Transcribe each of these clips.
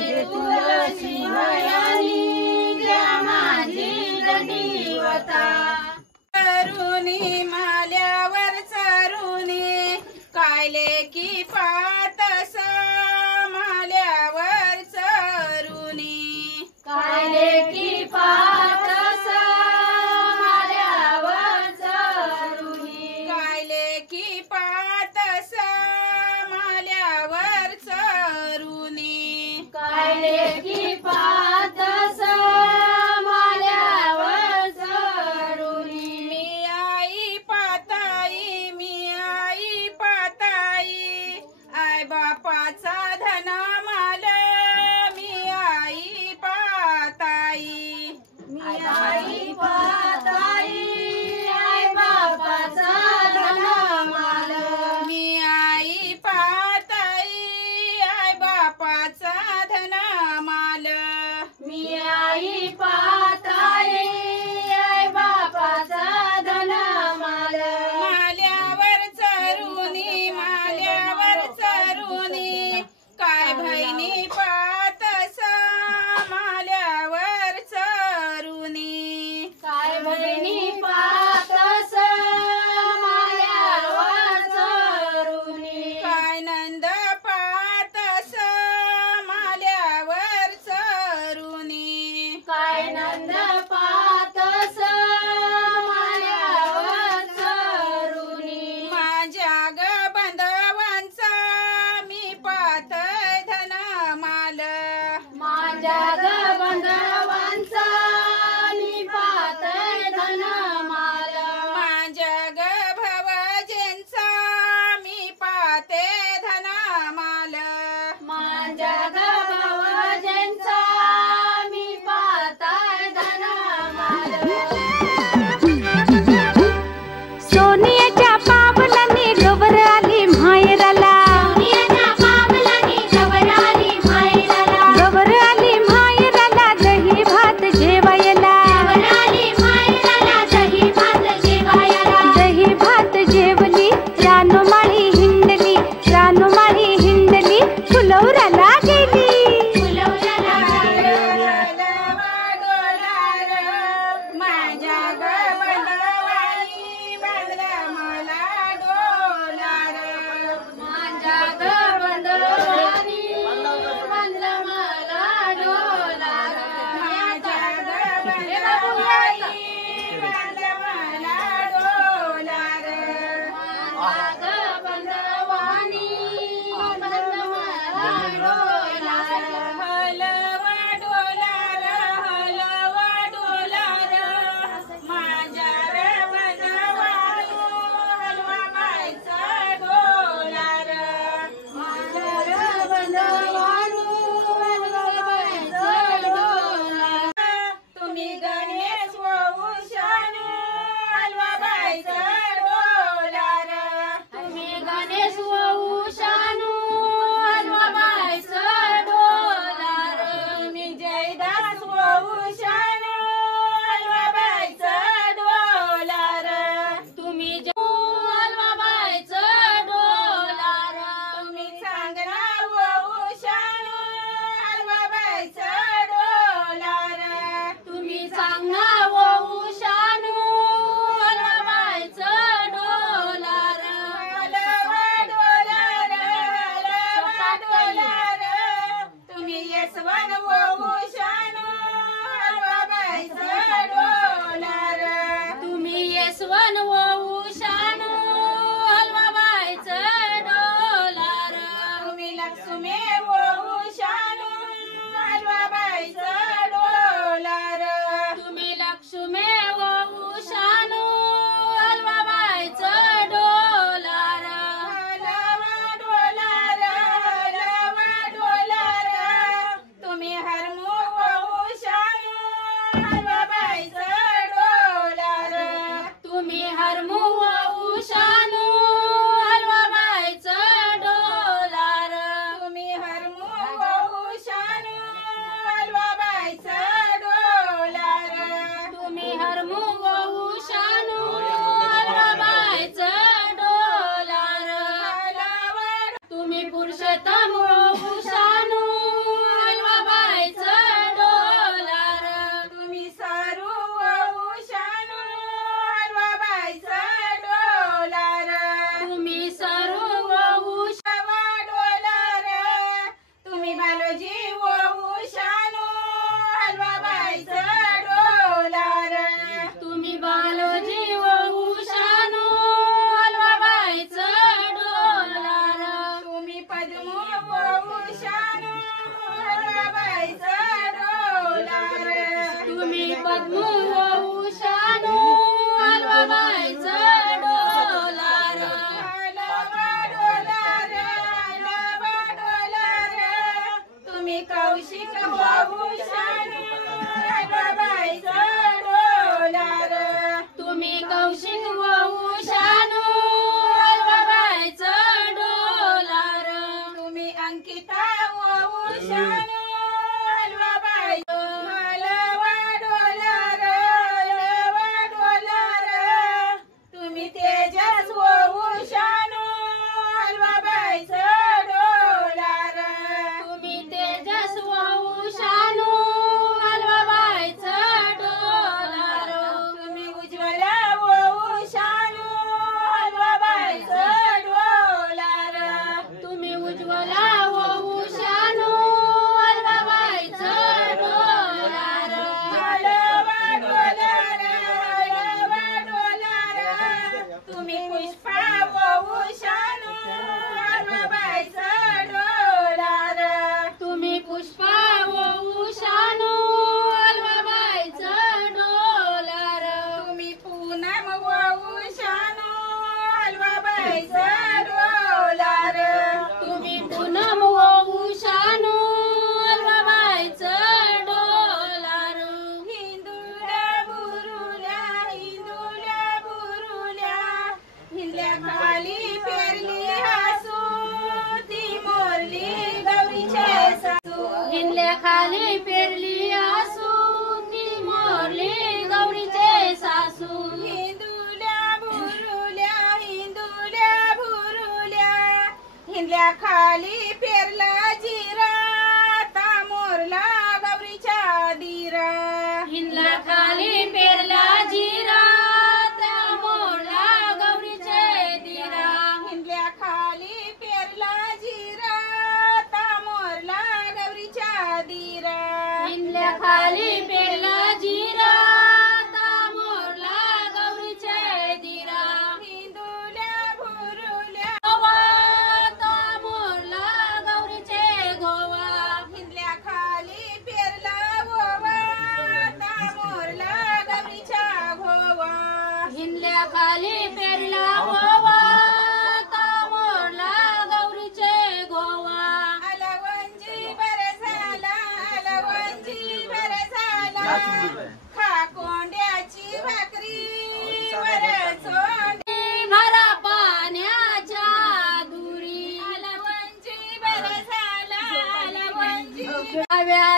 माझे तुळशी भयानी द्या माझी दंडीवता चरुणी माल्यावर चरुणी कायले की पातस माल्यावर चरुणी कायले की पातस माल्यावर चरुणी कायले की पातस माल्यावर चरुणी कायले की पात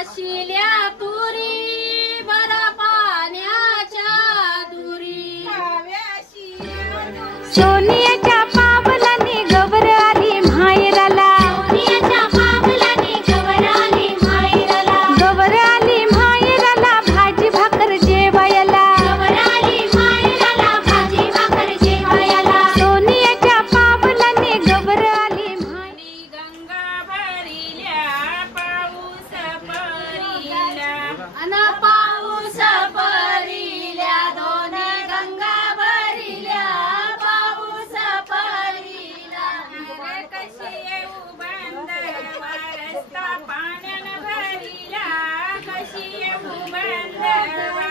शिल्या तुरी बरा पाण्याच्या दुरी सोनियाच्या पावलाने गवर आली माहेराला सोनियाच्या पावलाने गवर आली माहेराला गवर आली माहेराला भाजी भाकर जेवायला गवर आली माहेराला भाजी भाकर जेवायला सोनियाच्या पावलाने गवर आली गंगा भरिल्या पाऊस परिला अन पाऊस परिल्या दोन्ही गंगा भरिल्या पाऊस परिला कशी येऊ बंदवा रस्ता पाण्यानं भरिला कशी येऊ बंदवा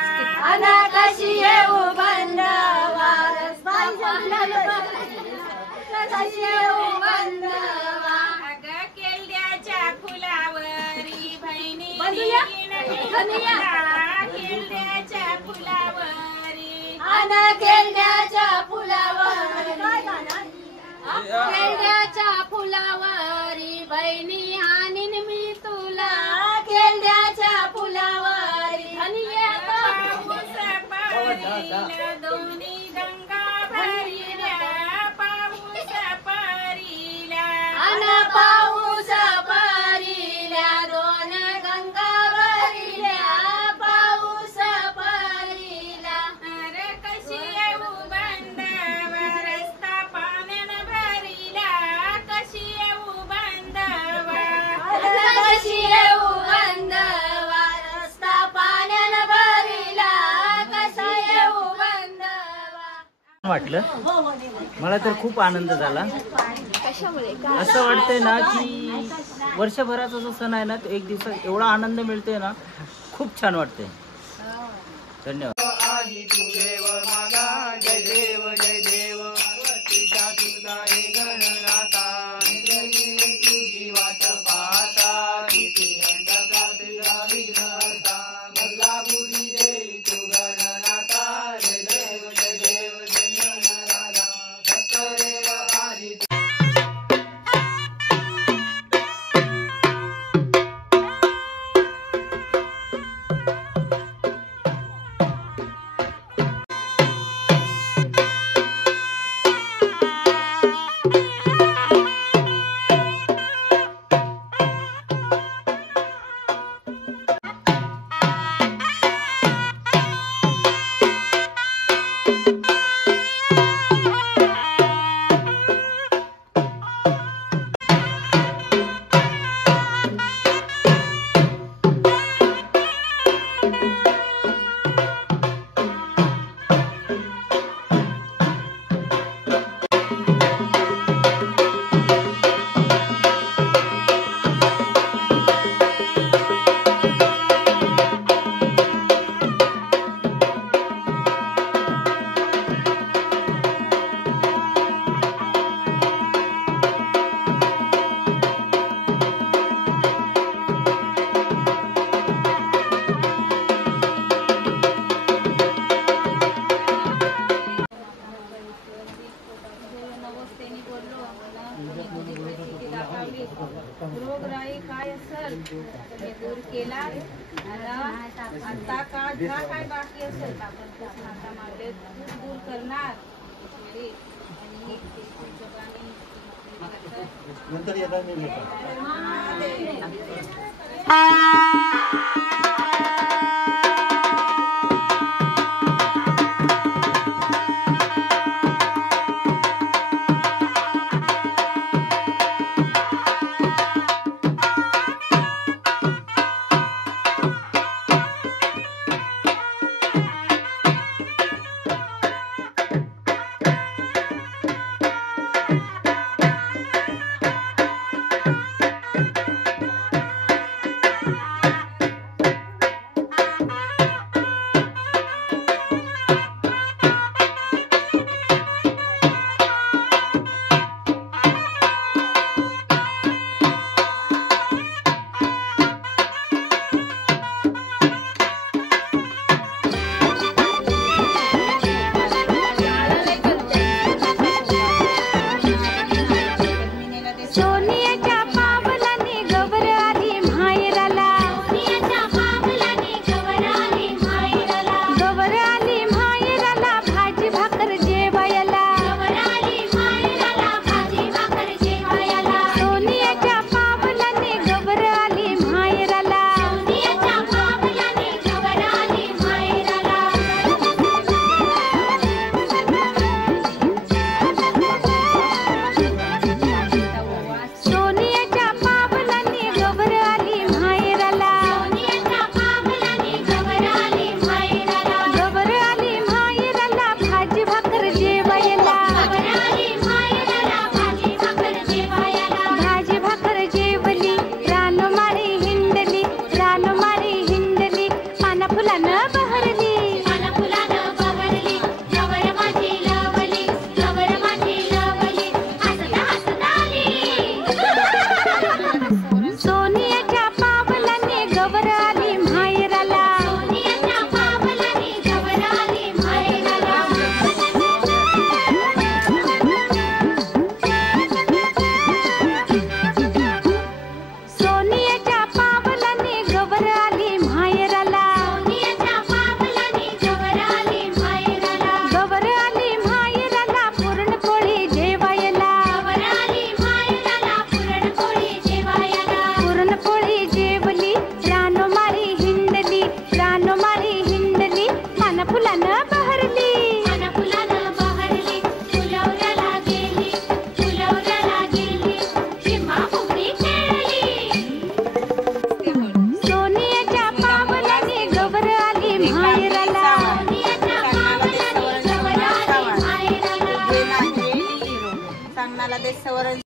अन कशी येऊ बंदवा रस्ता पाण्यानं भरिला कशी येऊ बंदवा अगं केल्ड्याच्या फुलावरी बहिणी केल्ड्याच्या फुलावरी अन केल्ड्याच्या फुलावरी केल्ड्याच्या फुलावरी बहिणी आणीन मी तुला केल्ड्याच्या फुलावरी पाऊस परिला दोन्ही गंगा भरिल्या पाऊस परिला अन पाऊस परिल्या दोन गंगा भरिल्या पाऊस परिला अरे कशी येऊ बंदवा रस्ता पाण्यानं भरिला कशी येऊ बंदवा कशी येऊ बंदवा रस्ता पाण्यानं भरिला कसा येऊ बंदवा वाटलं मला तर खूप आनंद झाला. असं वाटतंय ना की वर्षभराचा जो सण आहे ना तो एक दिवसात एवढा आनंद मिळतोय ना खूप छान वाटतंय. धन्यवाद. रोगराई काय असेल हे दूर केला आता का काय बाकी असेल आपण आता मागले दूर करणार नंतर येतात अंगणाला ते सवरण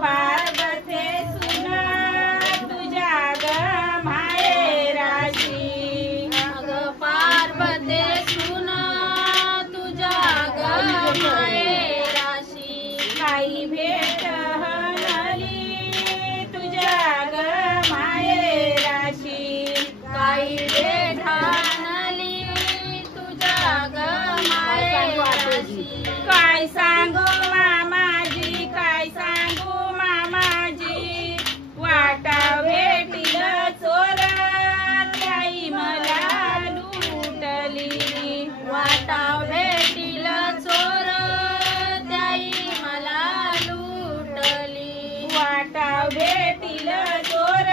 पार्वते सुना तुझ्या ग माहेराशी अग पार्वते सुना तुझ्या ग माहेराशी काही भेट हरली तुझ्या ग माहेराशी काही भेट हरली तुझ्या ग माहेराशी काय सांगू मामाजी काय सांगू मामाजी वाटा भेटील चोर त्याई मला लुटली वाटा भेटील चोर त्याई मला लुटली वाटा भेटील चोर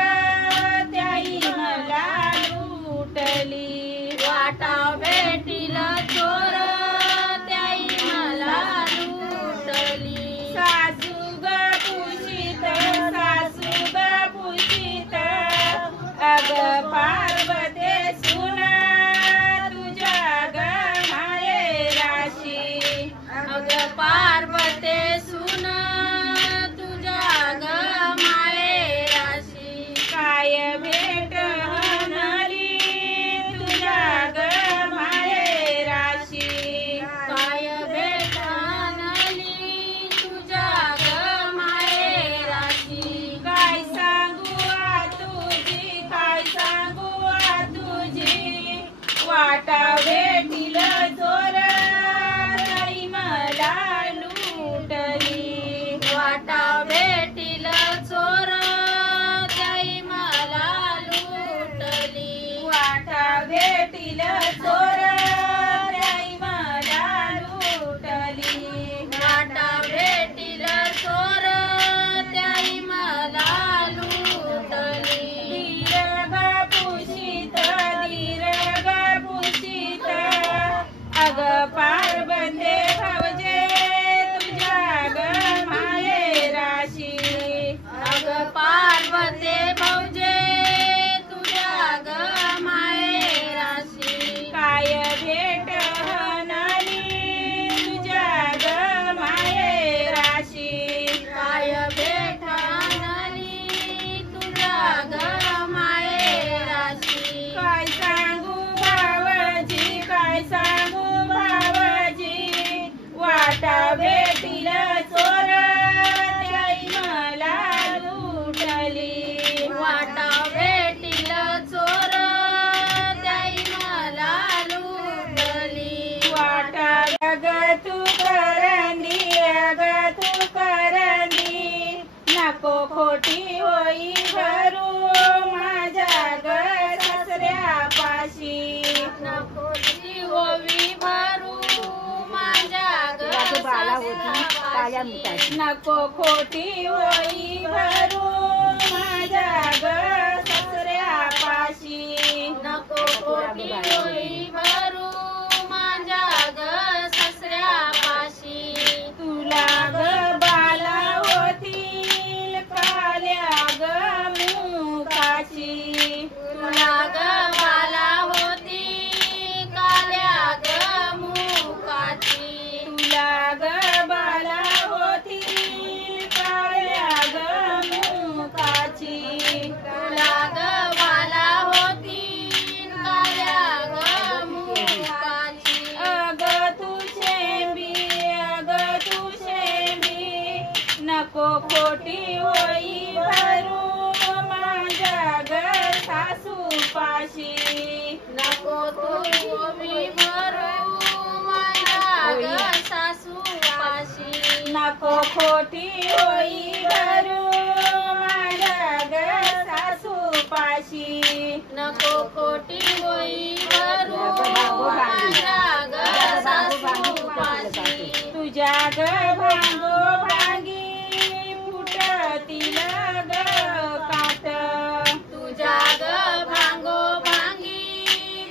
त्याई मला लुटली वाटा भेटील चोर त्याई मला लुटली सासू ग पुशीत अग पार्वते सुना तुझ्या नको खोटी होई भरून माझ्या ग सासऱ्यापाशी नको खोटी होई भरून माझ्या ग सासऱ्यापाशी तुला ग बाला होतील काल्या ग मुखाची तुला ग बाला होती काल्या ग मुखाची तुला ग बाला होतील काल्या ग मुखाची तुला ग बाला होतील काल्या ग मुखाची अग तू शेंबी नको खोटी होई भरून माझ्या ग सासूपाशी नको खोटी भरून माझ्या ग सासूपाशी नको खोटी होई भरून माझ्या ग सासूपाशी नको खोटी होई भरून माझ्या ग सासूपाशी तुझ्या ग भांगी फुटतील ग काट तुझ्या ग भांगी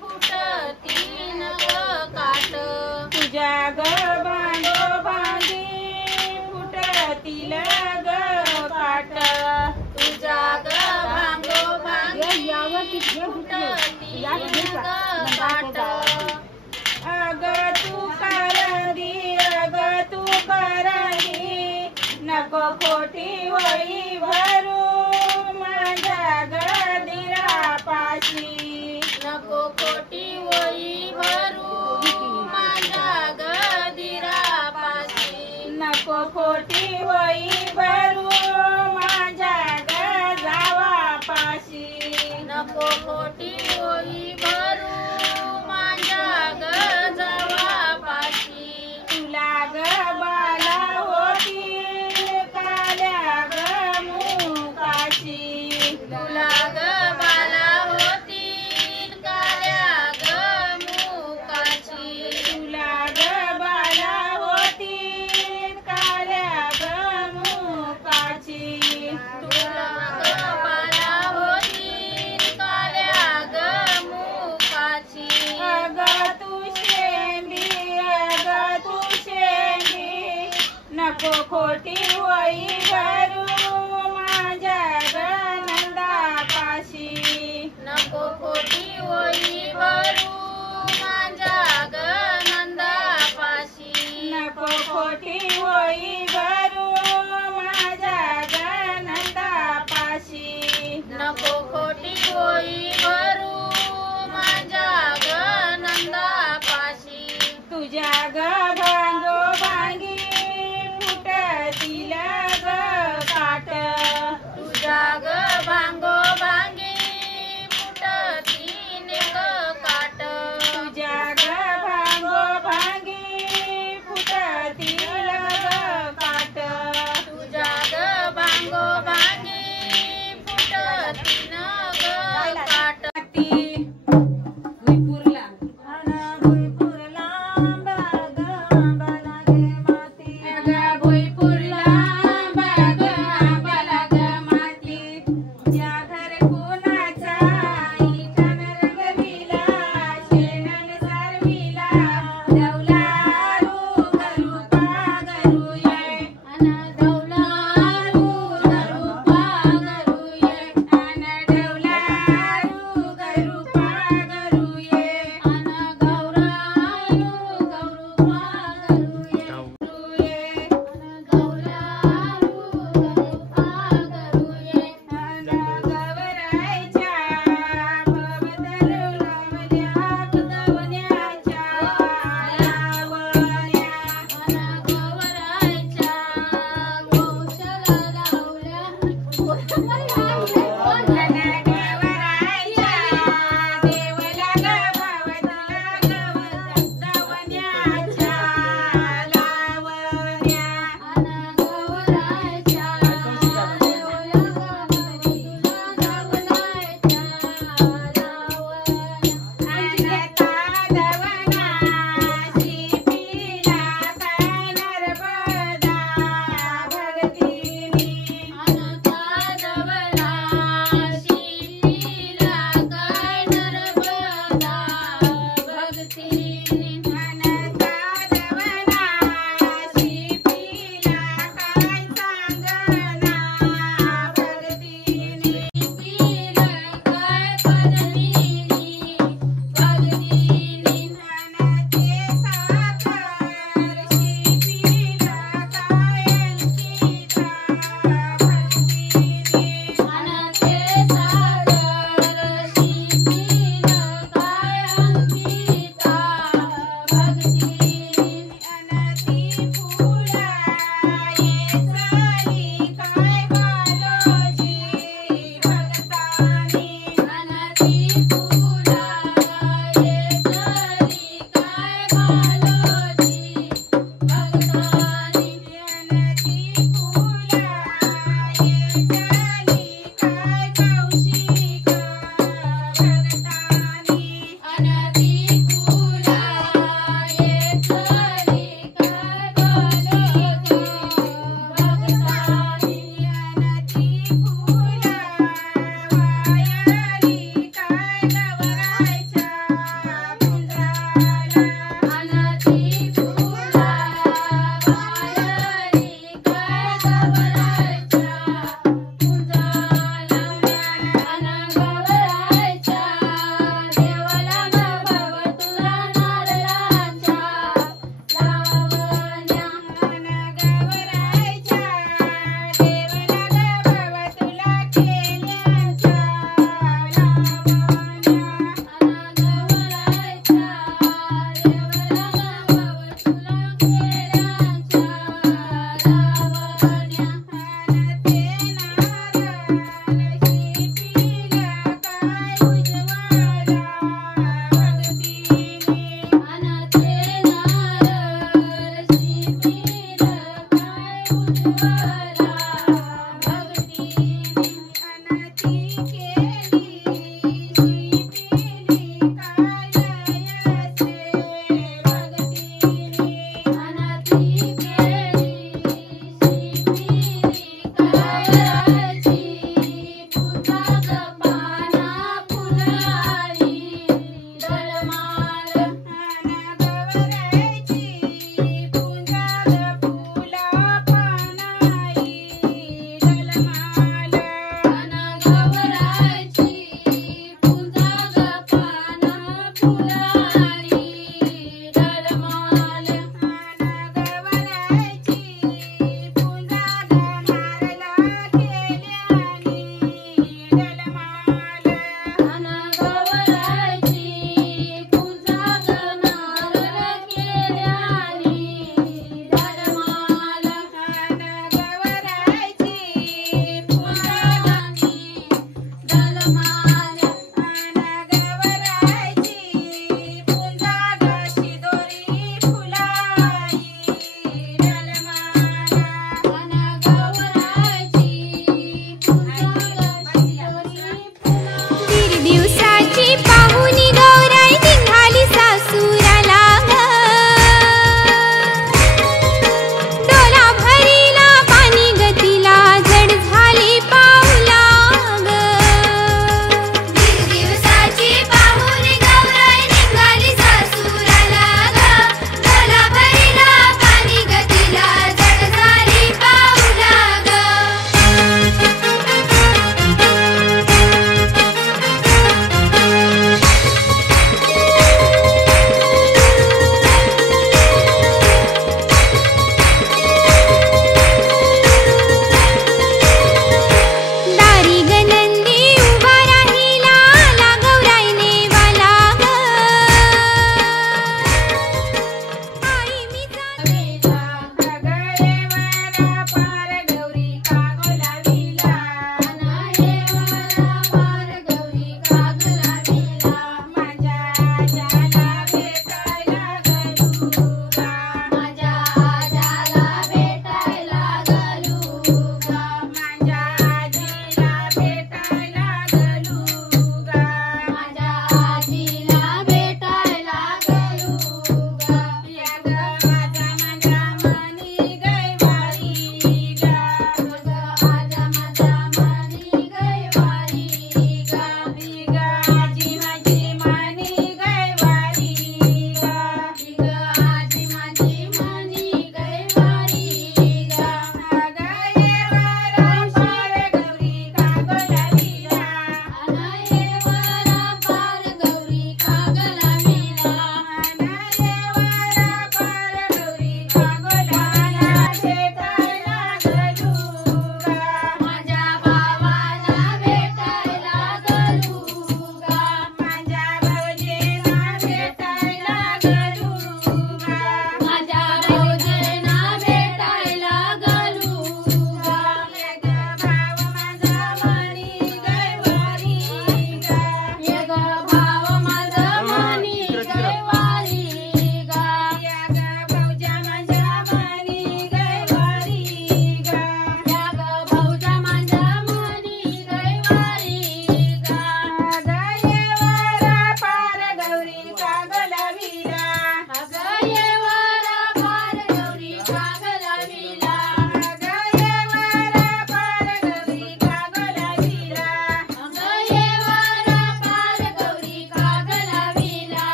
फुटतील ग काट तुझ्या ग भांगी फुटतील ग काट तुझ्या ग भांगी फुटतील ग काट अग तू करंदी नको खोटी होई भरून माझ्या ग दिरापाशी नको खोटी होई भरून माझ्या ग दिरापाशी नको खोटी होई भरून माझ्या ग जावापाशी नको खोटी होई भरून माझ्या ग जावापाशी तुला ग बाला होतील काल्या ग मुखाची तुला ग बाला होतील काल्या ग मुखाची तुला ग बाला होतील काल्या ग मुखाची तुला ग बाला होतील काल्या ग मुखाची अग तू शेंबी नको खोटी होई भरून माझ्या ग नंदापाशी नको खोटी होई भरून माझ्या ग नंदापाशी नको खोटी होई भरून माझ्या ग नंदापाशी नको खोटी होई भरून माझ्या ग नंदापाशी तुझ्या ग भांगी फुटतील ग काट तुझ्या ग भांगी फुटतील ग काट तुझ्या ग भांगी फुटतील ग काट तुझ्या ग भांगी फुटतील ग काट भुईपूरला बघ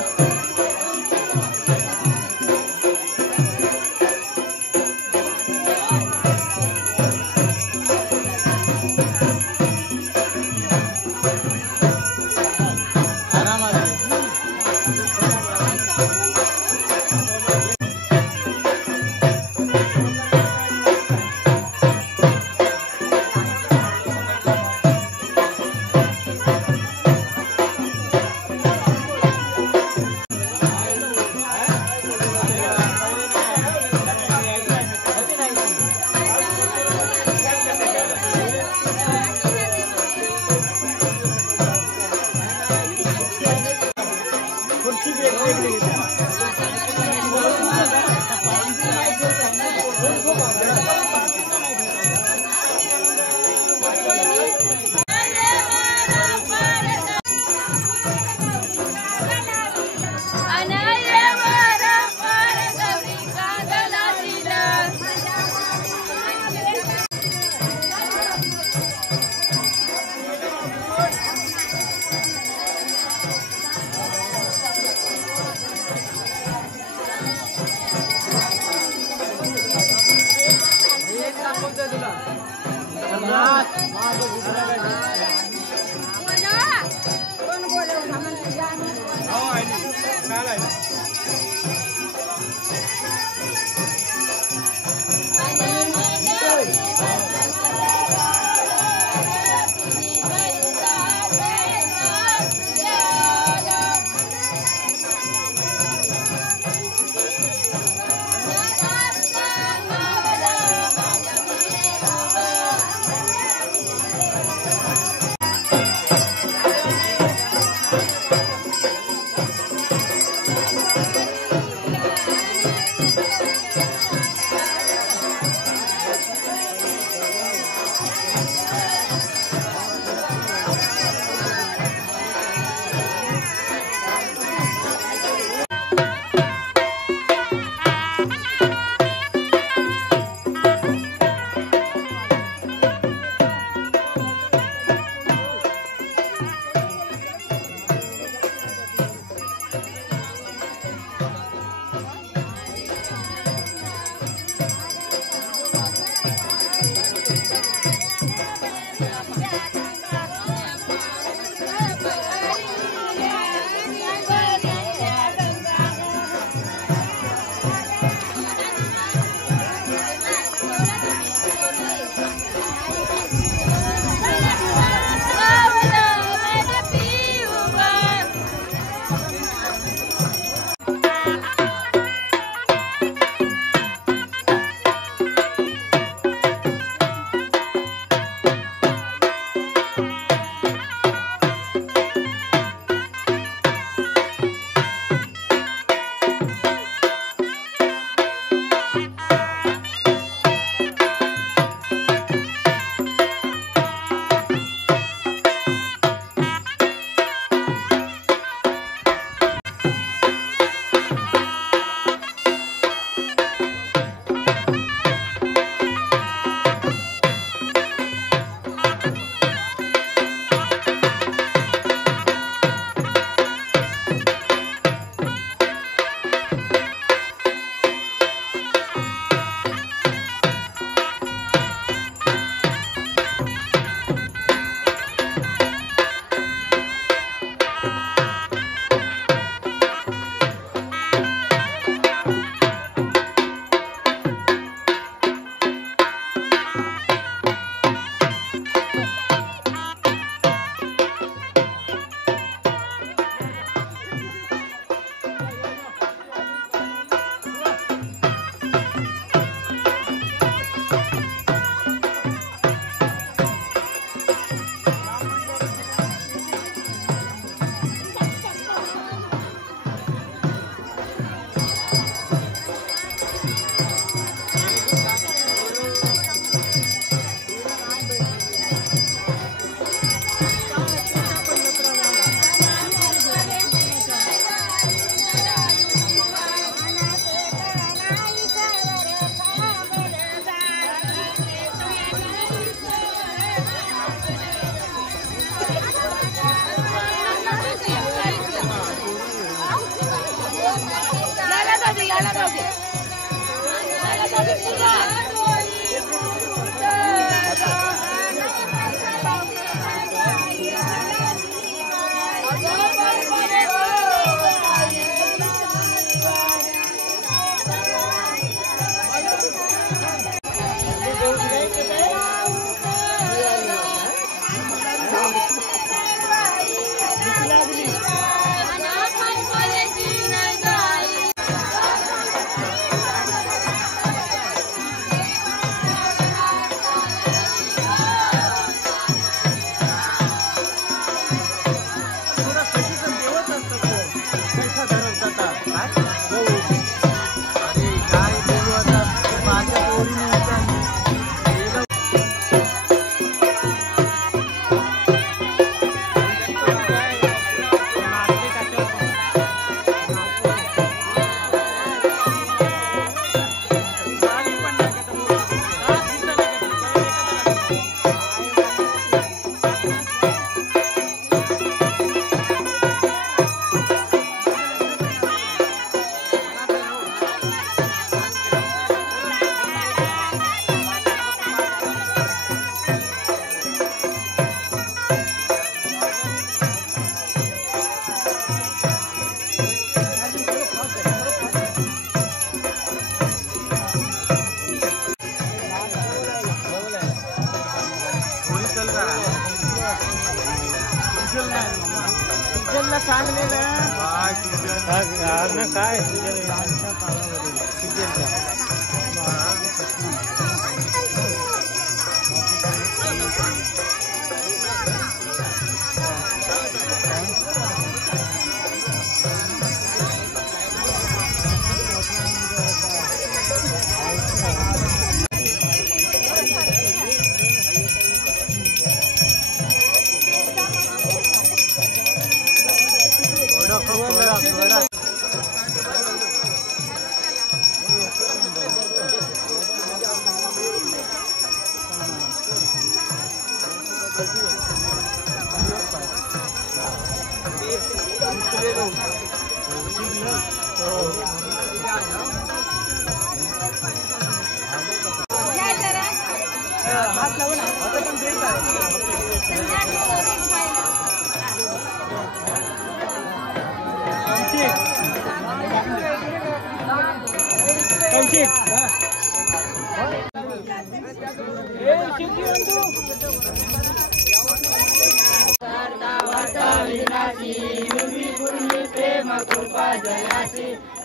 धन्यवाद.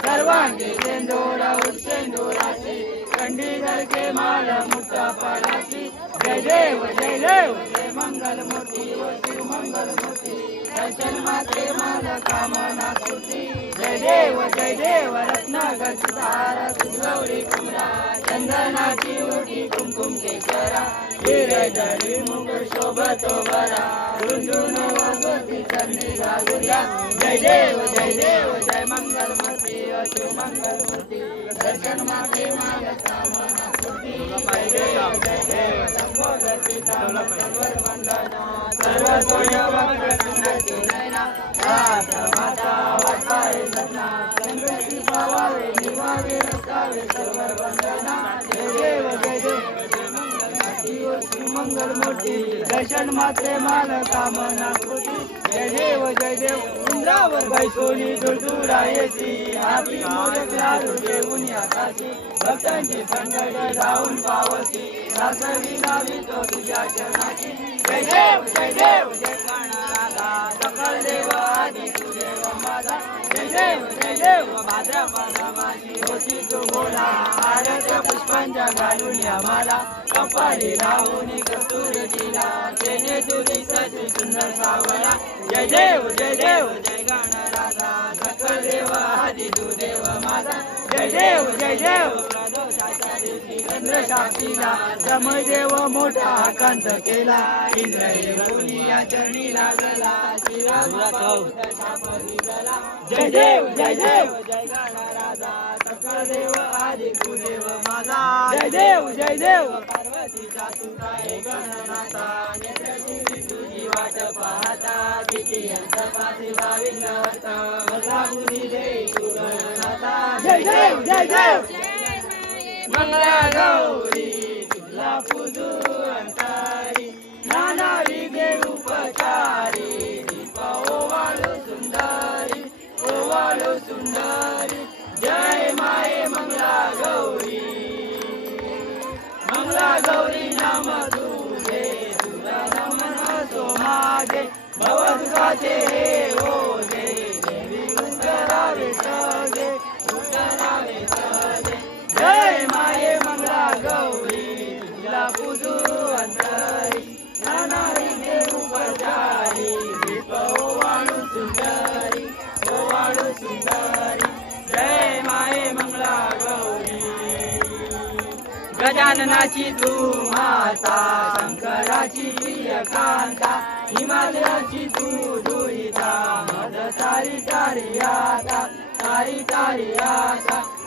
सर्वांगी सेंदूरा उत्सेंदुराची कंडीधर के माल मुक्ता पालाची जय देव जय मंगल मूर्ती व शिव मंगल मूर्ती दर्शन मात्रे माल कामना पूर्ती जय देव रत्न गजतार सुगौरी कुमरा चंदनाची ओटी कुमकुम केशरा हिरे जडी मुख शोभतो बरा रुंजून वगती चरणी घालूया जय देव जय मंगल मूर्ती शिव मंगल मूर्ती दर्शन मात्रे माल कामना पूर्ती जय देव लंबोदर पिता सर्व वंदना सर्व सोयवंती नयना माता वाटपाय सपना संगती पावावे निवावे रस्तावे सर्व वंदना जय देव मंगल मूर्ती दर्शन मात्रे माल कामना पूर्ती जय देव इंद्रावर बैसोनी दुर्दुरा येती हाती मोदक लाडू देऊन आकाशी भक्तांची संगड जाऊन पावती रासवी लावितो तुझ्या चरणाची जय देव जय गणराधा सकल देव आदि तू देव माझा जय देव भाद्रपदा माझी होती तू बोला आरत्य पुष्पांच्या घालून आम्हाला कपाळी लावून कस्तुरी दिला तेने तू दिसती सुंदर सावळा जय देव जय गणराधा सकल देव आदि तू देव माझा जय देव प्रदोषाच्या दिवशी चंद्रशाखीला समदेव मोठा आकांत केला इंद्र येऊनी या चरणी लागला जय देव जय गणराधा सकल देव आदि तू देव माझा जय देव पार्वतीचा सुता हे गणनाथा नेत्रशी तुझी वाट पाहता किती अंतपासी भाविक नव्हता मला मुनी देई तू गणनाथा जय देव जय देव मंगला गौरी तुला पूजू अंतारी नाना विघे उपचारी दीप ओवाळू सुंदरी जय माये मंगला गौरी नाम तुझे तुला नमन सो माझे भवदुखाचे हे ओझे देवी उतरावे सगे जय माये मंगला गौरी तुला पूजू अंतरी नाना विघे उपचारी दीप ओवाळू सुंदरी जय माये मंगला गौरी गजाननाची तू माता शंकराची प्रिय कांता हिमालयाची तू दुहिता मद तारी तारी आता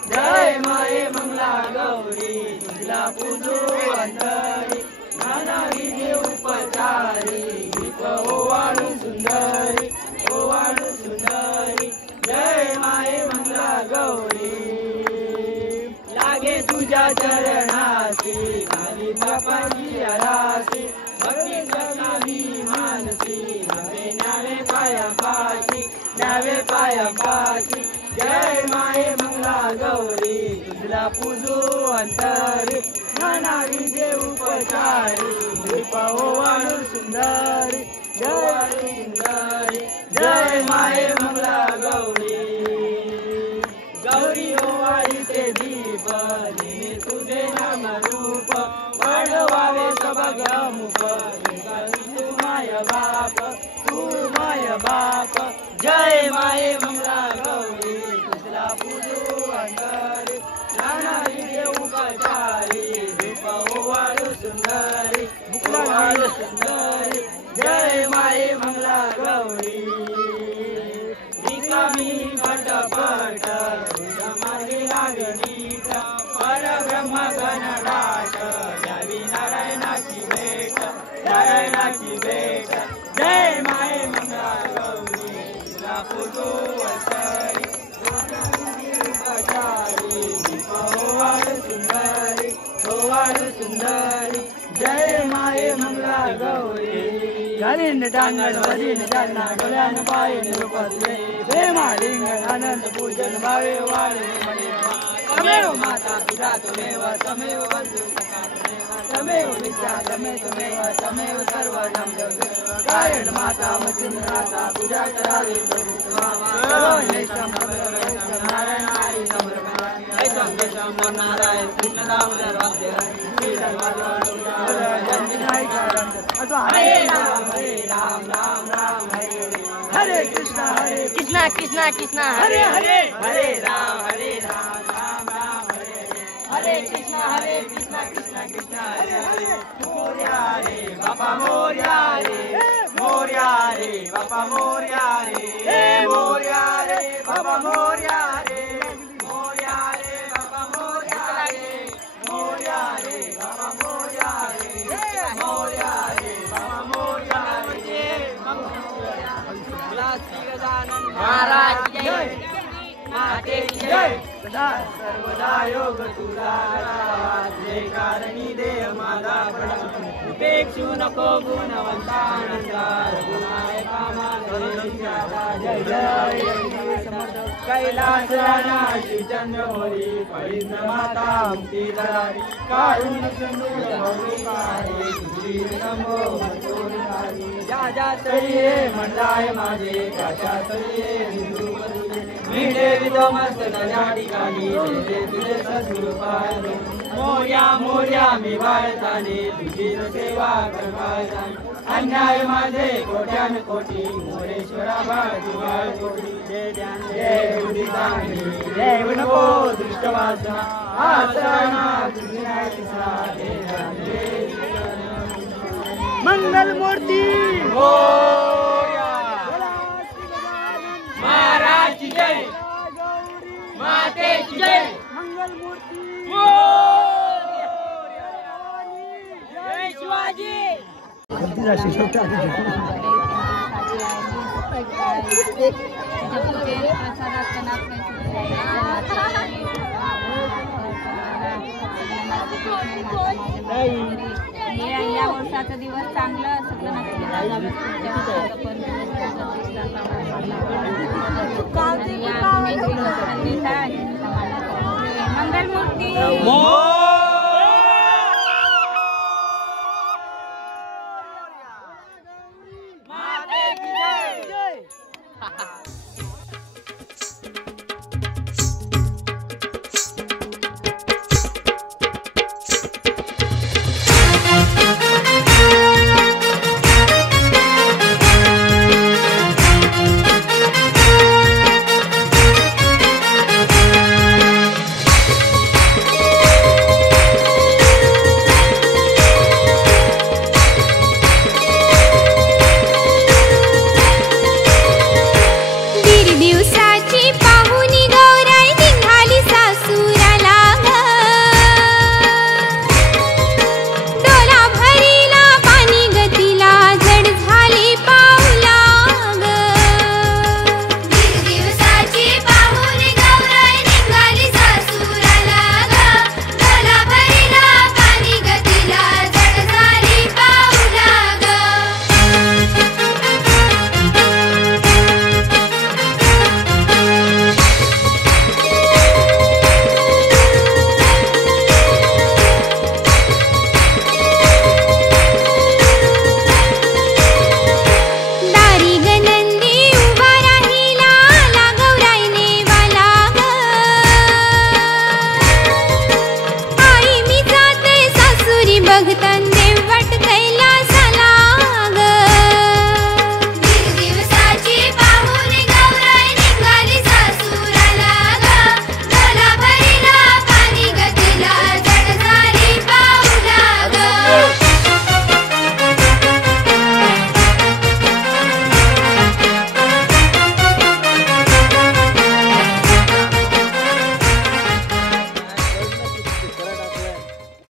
जय माये मंगला गौरी तुला पूजू अंतरी नाना विघे उपचारी दीप ओवाळू सुंदरी जय माये मंगला गौरी लागे तुझ्या चरणासी माझी तपाची आरासी भक्ती जनावी मानसी न्यावे पायांपाशी जय माये मंगला गौरी तुझला पूजू अंतरी नाना विघे उपचारी दीप ओवाळू सुंदरी जय माये मंगला गौरी गौरी ओवाळीचे दीप नेने तुझे नाम रूप वाढवावे सभगमुख तू माय बाप जय माये मंगला गौरी तुझला पूजू अंतरी नाना विघे उपचारी दीप ओवाळू सुंदरी जय माये मंगला गौरी रिकामी पटपट मागे लागणीट परब्रह्म गणराट यावी नारायणाची भेट जय माये मंगला गौरी तुला पूजू अंतरी उपचारी दीप ओवाळू सुंदरी जय माये मंगला गौरी घालीन टांगण वरीन जालना डोळ्यान पायन रूपसले प्रेमालिंगन आनंद पूजन भावे वाळे तमेव माता पिता तमेव बंधु सखा तमेव विद्या तमेव सर्वजम गायन माता मचिंद्राता पूजा करावी नारायण हरी नारायण कृष्ण दामोदर वाद्य हरे राम राम हरे कृष्णा कृष्णा हरे राम राम राम हरे कृष्णा कृष्णा हरे मोरया रे बापा मोरया रे बापा मोरया रे मोरया रे बापा मोरया रे मोरया रे बापा मोरया रे मोरया रे बापा मोरया रे मोरया रे बापा मोरया रे महाराज जय माते जय सदा सर्वदा योग तुला जय कारणी देह माझा पडा उपेक्षू नको गुणवंतानंदा गुणायका जय जय कैलास राणा श्रीचंद्र मोरी पवित्र माता मुक्ती दरारी काळून ज्या तरी मंडळाय माझे त्याच्या तरी मिळे विधमस्त त्या ठिकाणी तुझे सद्गुरु पाहिले मोर्या मी बाळताने तुझी सेवा करवायताने अन्याय माझे कोट्यान कोटी मोरेश्वरा बाळ कोटी जय जय नको दृष्टवासना आसना मंगल मूर्ती महाराज जय माते जय मंगल मूर्ती जय शिवाजी प्रसादात या वर्षाचा दिवस चांगलं सगळं नक्की मंगलमूर्ती